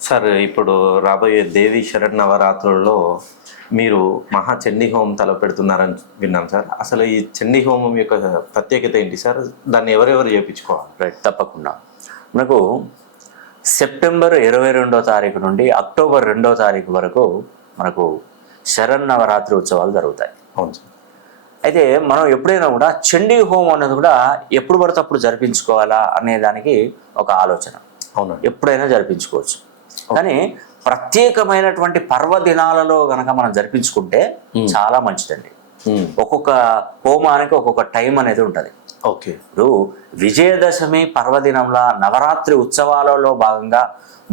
Sir ఇప్పుడు రాబోయే దేవి శరణ్ నవరాత్రుల్లో మీరు మహా చండీ హోమం తలపెడుతున్నారని విన్నాం సార్. అసలు ఈ చండీ హోమం యొక్క ప్రత్యేకత ఏంటి సార్? దాన్ని ఎవరెవరు చేయించుకోవాలి రైట్ తప్పకుండా. మనకు సెప్టెంబర్ ఇరవై రెండో తారీఖు నుండి అక్టోబర్ రెండో తారీఖు వరకు మనకు శరన్నవరాత్రి ఉత్సవాలు జరుగుతాయి. అవును సార్. అయితే మనం ఎప్పుడైనా కూడా చండీ హోమం అనేది కూడా ఎప్పుడు పడితే అప్పుడు జరిపించుకోవాలా అనే దానికి ఒక ఆలోచన. అవునండి. ఎప్పుడైనా జరిపించుకోవచ్చు. కానీ ప్రత్యేకమైనటువంటి పర్వదినాలలో గనక మనం జరిపించుకుంటే చాలా మంచిదండి. ఒక్కొక్క హోమానికి ఒక్కొక్క టైం అనేది ఉంటుంది. ఓకే. ఇప్పుడు విజయదశమి పర్వదినంలో నవరాత్రి ఉత్సవాలలో భాగంగా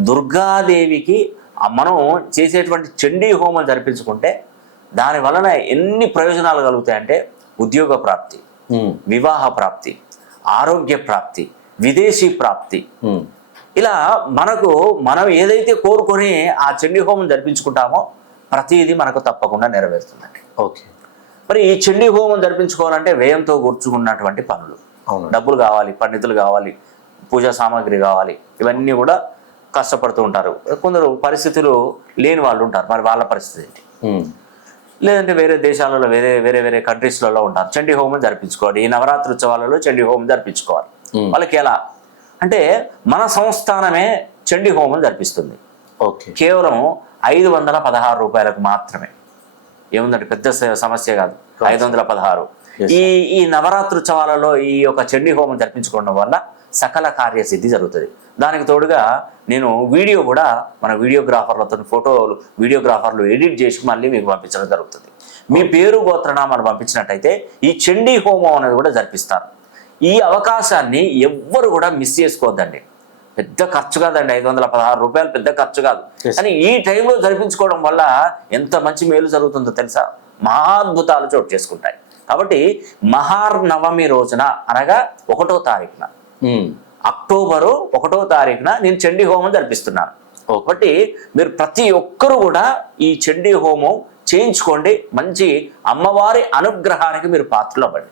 దుర్గాదేవికి మనం చేసేటువంటి చండీ హోమం జరిపించుకుంటే దాని వలన ఎన్ని ప్రయోజనాలు కలుగుతాయంటే ఉద్యోగ ప్రాప్తి వివాహ ప్రాప్తి ఆరోగ్య ప్రాప్తి విదేశీ ప్రాప్తి ఇలా మనకు మనం ఏదైతే కోరుకొని ఆ చండీ హోమం జరిపించుకుంటామో ప్రతిదీ మనకు తప్పకుండా నెరవేరుతుందండి. ఓకే. మరి ఈ చండీ హోమం జరిపించుకోవాలంటే వ్యయంతో కూర్చుకున్నటువంటి పనులు. అవునండి డబ్బులు కావాలి పండితులు కావాలి పూజా సామాగ్రి కావాలి ఇవన్నీ కూడా కష్టపడుతూ ఉంటారు. కొందరు పరిస్థితులు లేని వాళ్ళు ఉంటారు. మరి వాళ్ళ పరిస్థితి ఏంటి? లేదంటే వేరే దేశాలలో వేరే వేరే వేరే కంట్రీస్లలో ఉంటారు. చండీ హోమం జరిపించుకోవాలి. ఈ నవరాత్రి ఉత్సవాలలో చండీ హోమం జరిపించుకోవాలి. వాళ్ళకి ఎలా? అంటే మన సంస్థానమే చండీ హోమం జరిపిస్తుంది. ఓకే. కేవలం ఐదు వందల పదహారు రూపాయలకు మాత్రమే. ఏముందంటే పెద్ద సమస్య కాదు. ఐదు వందల పదహారు. ఈ ఈ నవరాత్రి ఉత్సవాలలో ఈ యొక్క చండీ హోమం జరిపించుకోవడం వల్ల సకల కార్యసిద్ధి జరుగుతుంది. దానికి తోడుగా నేను వీడియో కూడా మన వీడియోగ్రాఫర్లతో ఫోటోలు వీడియోగ్రాఫర్లు ఎడిట్ చేసి మళ్ళీ మీకు పంపించడం జరుగుతుంది. మీ పేరు గోత్రనామాలు పంపించినట్టయితే ఈ చండీ హోమం అనేది కూడా జరిపిస్తారు. ఈ అవకాశాన్ని ఎవ్వరు కూడా మిస్ చేసుకోవద్దండి. పెద్ద ఖర్చు కాదండి ఐదు వందల పదహారు రూపాయలు పెద్ద ఖర్చు కాదు. కానీ ఈ టైంలో జరిపించుకోవడం వల్ల ఎంత మంచి మేలు జరుగుతుందో తెలుసా? మహాద్భుతాలు చోటు చేసుకుంటాయి. కాబట్టి మహార్నవమి రోజున అనగా ఒకటో తారీఖున. ఉమ్, అక్టోబరు ఒకటో తారీఖున నేను చండీ హోమం జరిపిస్తున్నాను. ఓకే. కాబట్టి మీరు ప్రతి ఒక్కరూ కూడా ఈ చండీ హోమం చేయించుకోండి. మంచి అమ్మవారి అనుగ్రహానికి మీరు పాత్రలు అవ్వండి